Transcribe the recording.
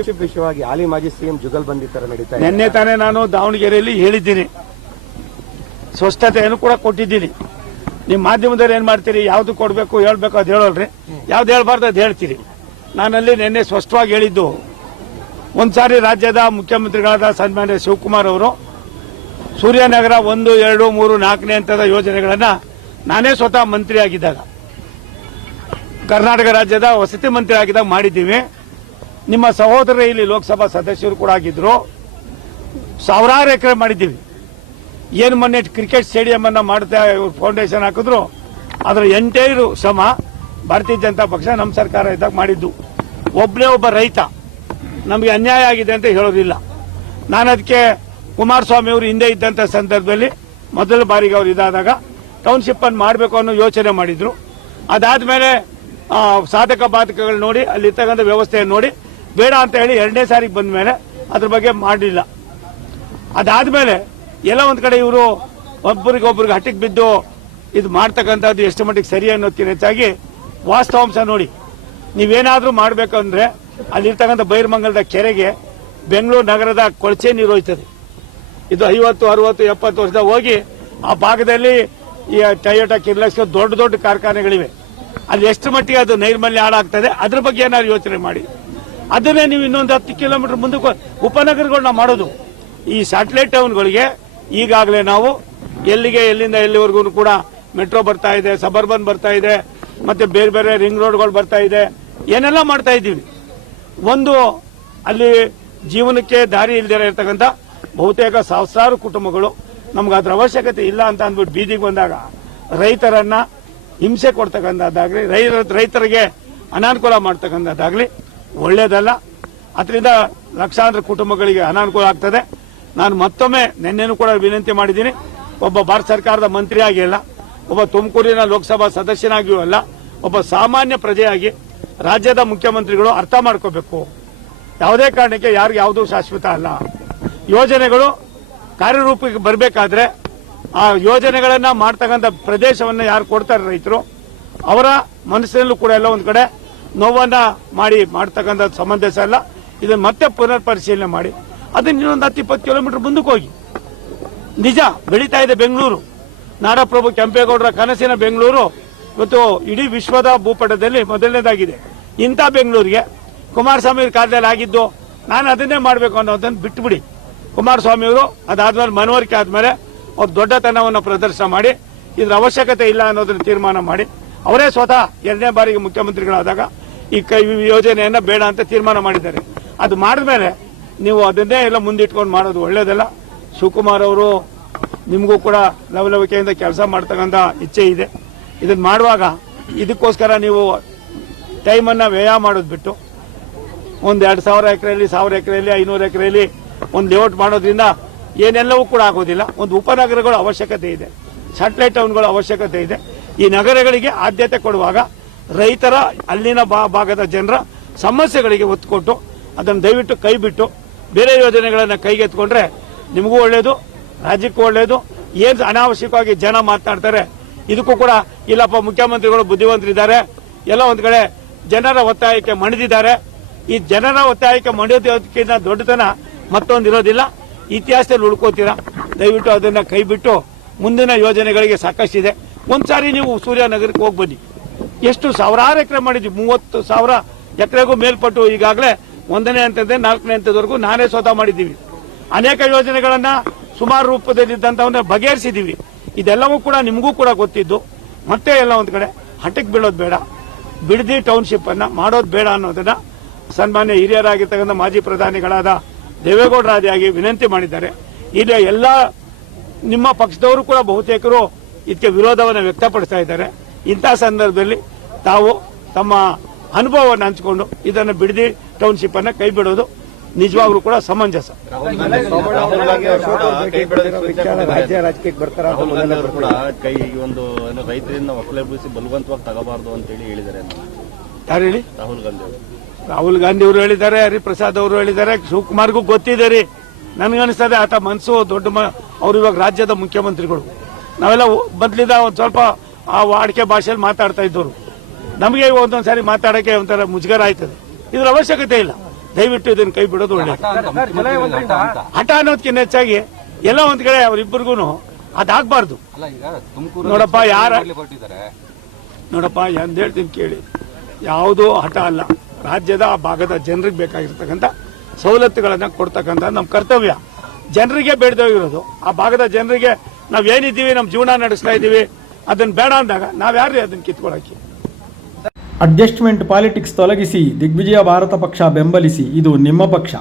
Township ವಿಷಯವಾಗಿ ಹಾಲಿ ಮಾಜಿ CM jugalbandi ತರ ನಡೀತಾ ಇದೆ. ನಿನ್ನೆ ತಾನೇ ನಾನು ದಾವಣಗೆರೆಯಲ್ಲಿ ಹೇಳಿದ್ದೀನಿ, ಸ್ಪಷ್ಟತೆಯನ್ನು ಕೂಡ ಕೊಟ್ಟಿದ್ದೀನಿ. ನಿಮ್ಮ ಮಾಧ್ಯಮದವ್ರು ಏನ್ ಮಾಡ್ತೀರಿ, ಯಾವ್ದು ಕೊಡಬೇಕು ಹೇಳ್ಬೇಕು ಅದು ಹೇಳೋಲ್ರಿ, ಯಾವ್ದು ಹೇಳ್ಬಾರ್ದು ಅದು ಹೇಳ್ತೀರಿ. ನಾನಲ್ಲಿ ನಿನ್ನೆ ಸ್ಪಷ್ಟವಾಗಿ ಹೇಳಿದ್ದು, ಒಂದ್ಸಾರಿ ರಾಜ್ಯದ ಮುಖ್ಯಮಂತ್ರಿಗಳಾದ ಸನ್ಮಾನ್ಯ ಶಿವಕುಮಾರ್ ಅವರು ಸೂರ್ಯನಗರ 1, 2, 3, 4ನೇ ಹಂತದ ಯೋಜನೆಗಳನ್ನ ನಾನೇ ಸ್ವತಃ ಮಂತ್ರಿ ಆಗಿದ್ದಾಗ, ಕರ್ನಾಟಕ ರಾಜ್ಯದ ವಸತಿ ಮಂತ್ರಿ ಆಗಿದ್ದಾಗ ಮಾಡಿದ್ದೀವಿ. ನಿಮ್ಮ ಸಹೋದರ ಇಲ್ಲಿ ಲೋಕಸಭಾ ಸದಸ್ಯರು ಕೂಡ ಆಗಿದ್ರು. ಸಾವಿರಾರು ಎಕರೆ ಮಾಡಿದ್ದೀವಿ. ಏನು ಮೊನ್ನೆ ಕ್ರಿಕೆಟ್ ಸ್ಟೇಡಿಯಂ ಅನ್ನ ಮಾಡ್ತಾ ಫೌಂಡೇಶನ್ ಹಾಕಿದ್ರು, ಅದರ ಎಂಟೈರು ಶ್ರಮ ಭಾರತೀಯ ಜನತಾ ಪಕ್ಷ ನಮ್ಮ ಸರ್ಕಾರ ಇದ್ದಾಗ ಮಾಡಿದ್ದು. ಒಬ್ಬನೇ ಒಬ್ಬ ರೈತ ನಮಗೆ ಅನ್ಯಾಯ ಆಗಿದೆ ಅಂತ ಹೇಳೋದಿಲ್ಲ. ನಾನು ಅದಕ್ಕೆ ಕುಮಾರಸ್ವಾಮಿ ಅವರು ಹಿಂದೆ ಇದ್ದಂತ ಸಂದರ್ಭದಲ್ಲಿ ಮೊದಲ ಬಾರಿಗೆ ಅವರು ಇದಾದಾಗ ಟೌನ್ಶಿಪ್ ಅನ್ನು ಮಾಡಬೇಕು ಅನ್ನೋ ಯೋಚನೆ ಮಾಡಿದ್ರು. ಅದಾದ್ಮೇಲೆ ಸಾಧಕ ಬಾಧಕಗಳು ನೋಡಿ, ಅಲ್ಲಿರ್ತಕ್ಕಂಥ ವ್ಯವಸ್ಥೆಯನ್ನು ನೋಡಿ ಬೇಡ ಅಂತ ಹೇಳಿ 2ನೇ ಸಾರಿಗೆ ಬಂದ ಮೇಲೆ ಅದ್ರ ಬಗ್ಗೆ ಮಾಡಲಿಲ್ಲ. ಅದಾದ್ಮೇಲೆ ಎಲ್ಲ ಒಂದ್ ಕಡೆ ಇವರು ಒಬ್ಬರಿಗೊಬ್ಬರಿಗೆ ಹಟ್ಟಿಗೆ ಬಿದ್ದು ಇದು ಮಾಡ್ತಕ್ಕಂಥದ್ದು ಎಷ್ಟು ಮಟ್ಟಿಗೆ ಸರಿ ಅನ್ನೋದಕ್ಕಿಂತ ಹೆಚ್ಚಾಗಿ ವಾಸ್ತವಾಂಶ ನೋಡಿ. ನೀವೇನಾದ್ರೂ ಮಾಡಬೇಕಂದ್ರೆ ಅಲ್ಲಿರ್ತಕ್ಕಂಥ ಬೈರಮಂಗಲದ ಕೆರೆಗೆ ಬೆಂಗಳೂರು ನಗರದ ಕೊಳಚೆ ನೀರು ಹೋಯ್ತದೆ. ಇದು 50, 60, 70 ವರ್ಷದ ಹೋಗಿ ಆ ಭಾಗದಲ್ಲಿ ಈ ಟೊಯೋಟಾ, ಕಿರ್ಲಕ್ಸ್ ದೊಡ್ಡ ದೊಡ್ಡ ಕಾರ್ಖಾನೆಗಳಿವೆ. ಅಲ್ಲಿ ಎಷ್ಟು ಮಟ್ಟಿಗೆ ಅದು ನೈರ್ಮಲ್ಯ ಹಾಳಾಗ್ತದೆ, ಅದ್ರ ಬಗ್ಗೆ ಏನಾದ್ರು ಯೋಚನೆ ಮಾಡಿ. ಅದನ್ನೇ ನೀವು ಇನ್ನೊಂದು 10 ಕಿಲೋಮೀಟರ್ ಮುಂದಕ್ಕೆ ಉಪನಗರಗಳನ್ನ ಮಾಡೋದು. ಈ ಸ್ಯಾಟಲೈಟ್ ಟೌನ್ಗಳಿಗೆ ಈಗಾಗಲೇ ನಾವು ಎಲ್ಲಿಂದ ಎಲ್ಲಿವರೆಗೂ ಕೂಡ ಮೆಟ್ರೋ ಬರ್ತಾ ಇದೆ, ಸಬರ್ಬನ್ ಬರ್ತಾ ಇದೆ, ಮತ್ತೆ ಬೇರೆ ಬೇರೆ ರಿಂಗ್ ರೋಡ್ಗಳು ಬರ್ತಾ ಇದೆ, ಏನೆಲ್ಲ ಮಾಡ್ತಾ ಇದ್ದೀವಿ. ಒಂದು ಅಲ್ಲಿ ಜೀವನಕ್ಕೆ ದಾರಿ ಇಲ್ಲದೆ ಇರತಕ್ಕಂಥ ಬಹುತೇಕ ಸಹಸ್ರಾರು ಕುಟುಂಬಗಳು ನಮ್ಗೆ ಅದ್ರ ಅವಶ್ಯಕತೆ ಇಲ್ಲ ಅಂತ ಅಂದ್ಬಿಟ್ಟು ಬೀದಿಗೆ ಬಂದಾಗ ರೈತರನ್ನ ಹಿಂಸೆ ಕೊಡ್ತಕ್ಕಂಥದ್ದಾಗ್ಲಿ, ರೈತರಿಗೆ ಅನಾನುಕೂಲ ಮಾಡ್ತಕ್ಕಂಥದ್ದಾಗ್ಲಿ ಒಳ್ಳೇದಲ್ಲ. ಅದರಿಂದ ಲಕ್ಷಾಂತರ ಕುಟುಂಬಗಳಿಗೆ ಅನಾನುಕೂಲ ಆಗ್ತದೆ. ನಾನು ಮತ್ತೊಮ್ಮೆ ನಿನ್ನೆನೂ ಕೂಡ ವಿನಂತಿ ಮಾಡಿದ್ದೀನಿ, ಒಬ್ಬ ಭಾರತ ಸರ್ಕಾರದ ಮಂತ್ರಿಯಾಗಿ ಅಲ್ಲ, ಒಬ್ಬ ತುಮಕೂರಿನ ಲೋಕಸಭಾ ಸದಸ್ಯನಾಗಿಯೂ ಅಲ್ಲ, ಒಬ್ಬ ಸಾಮಾನ್ಯ ಪ್ರಜೆಯಾಗಿ ರಾಜ್ಯದ ಮುಖ್ಯಮಂತ್ರಿಗಳು ಅರ್ಥ ಮಾಡ್ಕೋಬೇಕು. ಯಾವುದೇ ಕಾರಣಕ್ಕೆ ಯಾರಿಗೂ ಯಾವುದೂ ಶಾಶ್ವತ ಅಲ್ಲ. ಯೋಜನೆಗಳು ಕಾರ್ಯರೂಪಕ್ಕೆ ಬರಬೇಕಾದ್ರೆ ಆ ಯೋಜನೆಗಳನ್ನ ಮಾಡ್ತಕ್ಕಂಥ ಪ್ರದೇಶವನ್ನ ಯಾರು ಕೊಡ್ತಾರೆ ರೈತರು, ಅವರ ಮನಸ್ಸಿನಲ್ಲೂ ಕೂಡ ಎಲ್ಲ ಒಂದ್ ಕಡೆ ನೋವನ್ನ ಮಾಡ್ತಕ್ಕಂಥ ಸಮಂಜಸ ಅಲ್ಲ. ಇದನ್ನ ಮತ್ತೆ ಪುನರ್ ಪರಿಶೀಲನೆ ಮಾಡಿ ಅದನ್ನ ಇನ್ನೊಂದು 10-20 ಕಿಲೋಮೀಟರ್ ಮುಂದಕ್ಕೆ ಹೋಗಿ. ನಿಜ ಬೆಳೀತಾ ಇದೆ ಬೆಂಗಳೂರು. ನಾಡಪ್ರಭು ಕೆಂಪೇಗೌಡರ ಕನಸಿನ ಬೆಂಗಳೂರು ಇವತ್ತು ಇಡೀ ವಿಶ್ವದ ಭೂಪಟದಲ್ಲಿ ಮೊದಲನೇದಾಗಿದೆ. ಇಂಥ ಬೆಂಗಳೂರಿಗೆ ಕುಮಾರಸ್ವಾಮಿ ಕಾಲದಲ್ಲಿ ಆಗಿದ್ದು ನಾನು ಅದನ್ನೇ ಮಾಡಬೇಕು ಅನ್ನೋದನ್ನು ಬಿಟ್ಟುಬಿಡಿ. ಕುಮಾರಸ್ವಾಮಿ ಅವರು ಅದಾದ್ಮೇಲೆ ಮನವರಿಕೆ ಆದ್ಮೇಲೆ ಅವ್ರು ದೊಡ್ಡತನವನ್ನು ಪ್ರದರ್ಶನ ಮಾಡಿ ಇದ್ರ ಅವಶ್ಯಕತೆ ಇಲ್ಲ ಅನ್ನೋದನ್ನ ತೀರ್ಮಾನ ಮಾಡಿ ಅವರೇ ಸ್ವತಃ 2ನೇ ಬಾರಿಗೆ ಮುಖ್ಯಮಂತ್ರಿಗಳಾದಾಗ ಈ ಯೋಜನೆಯನ್ನ ಬೇಡ ಅಂತ ತೀರ್ಮಾನ ಮಾಡಿದ್ದಾರೆ. ಅದು ಮಾಡಿದ್ಮೇಲೆ ನೀವು ಅದನ್ನೇ ಎಲ್ಲ ಮುಂದಿಟ್ಕೊಂಡು ಮಾಡೋದು ಒಳ್ಳೇದಲ್ಲ. ಶಿವಕುಮಾರ್ ಅವರು ನಿಮಗೂ ಕೂಡ ಲವಲವಿಕೆಯಿಂದ ಕೆಲಸ ಮಾಡ್ತಕ್ಕಂಥ ಇಚ್ಛೆ ಇದೆ. ಇದನ್ನ ಮಾಡುವಾಗ ಇದಕ್ಕೋಸ್ಕರ ನೀವು ಟೈಮನ್ನ ವ್ಯಯ ಮಾಡೋದು ಬಿಟ್ಟು ಒಂದು 2,000 ಎಕರೆಯಲ್ಲಿ, 1000 ಎಕರೆಯಲ್ಲಿ, 500 ಎಕರೆಯಲ್ಲಿ ಒಂದು ಲೇಔಟ್ ಮಾಡೋದ್ರಿಂದ ಏನೆಲ್ಲವೂ ಕೂಡ ಆಗೋದಿಲ್ಲ. ಒಂದು ಉಪನಗರಗಳ ಅವಶ್ಯಕತೆ ಇದೆ, ಸ್ಯಾಟಲೈಟ್ ಟೌನ್ಗಳ ಅವಶ್ಯಕತೆ ಇದೆ. ಈ ನಗರಗಳಿಗೆ ಆದ್ಯತೆ ಕೊಡುವಾಗ ರೈತರ ಅಲ್ಲಿನ ಭಾಗದ ಜನರ ಸಮಸ್ಯೆಗಳಿಗೆ ಒತ್ತು ಕೊಟ್ಟು ಅದನ್ನು ದಯವಿಟ್ಟು ಕೈ ಬಿಟ್ಟು ಬೇರೆ ಯೋಜನೆಗಳನ್ನ ಕೈಗೆತ್ಕೊಂಡ್ರೆ ನಿಮಗೂ ಒಳ್ಳೇದು, ರಾಜ್ಯಕ್ಕೂ ಒಳ್ಳೇದು. ಏನ್ ಅನಾವಶ್ಯಕವಾಗಿ ಜನ ಮಾತನಾಡ್ತಾರೆ ಇದಕ್ಕೂ ಕೂಡ ಇಲ್ಲಪ್ಪ ಮುಖ್ಯಮಂತ್ರಿಗಳು ಬುದ್ಧಿವಂತರಿದ್ದಾರೆ, ಎಲ್ಲ ಒಂದ್ ಕಡೆ ಜನರ ಒತ್ತಾಯಕ್ಕೆ ಮಣಿದಿದ್ದಾರೆ. ಈ ಜನರ ಒತ್ತಾಯಕ್ಕೆ ಮಣಿಯೋದಕ್ಕಿಂತ ದೊಡ್ಡತನ ಮತ್ತೊಂದಿರೋದಿಲ್ಲ. ಇತಿಹಾಸದಲ್ಲಿ ಉಳ್ಕೋತೀರಾ. ದಯವಿಟ್ಟು ಅದನ್ನ ಕೈ ಬಿಟ್ಟು ಮುಂದಿನ ಯೋಜನೆಗಳಿಗೆ ಸಾಕಷ್ಟಿದೆ. ಒಂದ್ಸಾರಿ ನೀವು ಸೂರ್ಯನಗರಕ್ಕೆ ಹೋಗಿ ಬನ್ನಿ. ಎಷ್ಟು ಸಾವಿರಾರು ಎಕರೆ ಮಾಡಿದ್ವಿ, 30,000 ಎಕರೆಗೂ ಮೇಲ್ಪಟ್ಟು ಈಗಾಗಲೇ 1ನೇ ಹಂತದ 4ನೇ ಹಂತದವರೆಗೂ ನಾನೇ ಸ್ವತಃ ಮಾಡಿದ್ದೀವಿ. ಅನೇಕ ಯೋಜನೆಗಳನ್ನ ಸುಮಾರು ರೂಪದಲ್ಲಿದ್ದಂಥವನ್ನ ಬಗೆಹರಿಸಿದ್ದೀವಿ. ಇದೆಲ್ಲವೂ ಕೂಡ ನಿಮಗೂ ಕೂಡ ಗೊತ್ತಿದ್ದು ಮತ್ತೆ ಎಲ್ಲ ಒಂದ್ ಕಡೆ ಹಠಕ್ಕೆ ಬೀಳೋದು ಬೇಡ, ಬಿಡದಿ ಟೌನ್ಶಿಪ್ ಅನ್ನ ಮಾಡೋದು ಬೇಡ ಅನ್ನೋದನ್ನ ಸನ್ಮಾನ್ಯ ಹಿರಿಯರಾಗಿರ್ತಕ್ಕಂಥ ಮಾಜಿ ಪ್ರಧಾನಿಗಳಾದ ದೇವೇಗೌಡರಾದಿಯಾಗಿ ವಿನಂತಿ ಮಾಡಿದ್ದಾರೆ. ಇಲ್ಲಿ ಎಲ್ಲ ನಿಮ್ಮ ಪಕ್ಷದವರು ಕೂಡ ಬಹುತೇಕರು ಇದಕ್ಕೆ ವಿರೋಧವನ್ನು ವ್ಯಕ್ತಪಡಿಸ್ತಾ ಇದ್ದಾರೆ. ಇಂತಹ ಸಂದರ್ಭದಲ್ಲಿ ತಾವು ತಮ್ಮ ಅನುಭವವನ್ನು ಹಂಚಿಕೊಂಡು ಇದನ್ನು ಬಿಡದಿ ಟೌನ್ಶಿಪ್ ಅನ್ನ ಕೈ ಬಿಡೋದು ನಿಜವಾಗ್ಲೂ ಕೂಡ ಸಮಂಜಸ. ರಾಜ್ಯ ರಾಜಕೀಯಕ್ಕೆ ಬರ್ತಾರ ಒಂದು ರೈತರಿಂದ ಒಕ್ಕಲೆಬ್ಬಿಸಿ ಬಲವಂತವಾಗಿ ತಗೋಬಾರ್ದು ಅಂತ ಹೇಳಿದ್ದಾರೆ. ಯಾರು ಹೇಳಿ? ರಾಹುಲ್ ಗಾಂಧಿ ಅವರು ಹೇಳಿದ್ದಾರೆ, ಹರಿಪ್ರಸಾದ್ ಅವರು ಹೇಳಿದ್ದಾರೆ, ಶಿವಕುಮಾರ್ಗೂ ಗೊತ್ತಿದೆ ರೀ. ನನ್ಗನ್ನಿಸ್ತದೆ ಆತ ಮನಸ್ಸು ದೊಡ್ಡ ಅವರು ಇವಾಗ ರಾಜ್ಯದ ಮುಖ್ಯಮಂತ್ರಿಗಳು. ನಾವೆಲ್ಲ ಮೊದಲಿಂದ ಒಂದ್ ಸ್ವಲ್ಪ ಆ ವಾಡಿಕೆ ಭಾಷೆಯಲ್ಲಿ ಮಾತಾಡ್ತಾ ಇದ್ದವರು. ನಮಗೆ ಒಂದೊಂದ್ಸಾರಿ ಮಾತಾಡಕ್ಕೆ ಒಂಥರ ಮುಜುಗರ ಆಯ್ತದೆ. ಇದ್ರ ಅವಶ್ಯಕತೆ ಇಲ್ಲ. ದಯವಿಟ್ಟು ಇದನ್ನು ಕೈ ಬಿಡೋದು ಒಳ್ಳೇದು. ಹಠ ಅನ್ನೋದಕ್ಕಿಂತ ಹೆಚ್ಚಾಗಿ ಎಲ್ಲ ಒಂದ್ ಕಡೆ ಅವರಿಬ್ಬರಿಗೂ ಅದಾಗಬಾರ್ದು. ನೋಡಪ್ಪ ಎಂತ ಹೇಳ್ತೀನಿ ಕೇಳಿ, ಯಾವುದೋ ಹಠ ಅಲ್ಲ. ರಾಜ್ಯದ ಆ ಭಾಗದ ಜನರಿಗೆ ಬೇಕಾಗಿರ್ತಕ್ಕಂಥ ಸವಲತ್ತುಗಳನ್ನ ಕೊಡ್ತಕ್ಕಂಥ ನಮ್ಮ ಕರ್ತವ್ಯ. ಜನರಿಗೆ ಬೇಡದೋಗಿರೋದು ಆ ಭಾಗದ ಜನರಿಗೆ ನಾವೇನಿದ್ದೀವಿ, ನಮ್ಮ ಜೀವನ ನಡೆಸ್ತಾ ಇದ್ದೀವಿ, ಅದನ್ನ ಬೇಡ ಅಂದಾಗ ನಾವ್ಯಾರು ಅದನ್ನ ಕಿತ್ಕೊಳಕ್ಕೆ. ಅಡ್ಜಸ್ಟ್ಮೆಂಟ್ ಪಾಲಿಟಿಕ್ಸ್ ತೊಲಗಿಸಿ ದಿಗ್ವಿಜಯ ಭಾರತ ಪಕ್ಷ ಬೆಂಬಲಿಸಿ. ಇದು ನಿಮ್ಮ ಪಕ್ಷ.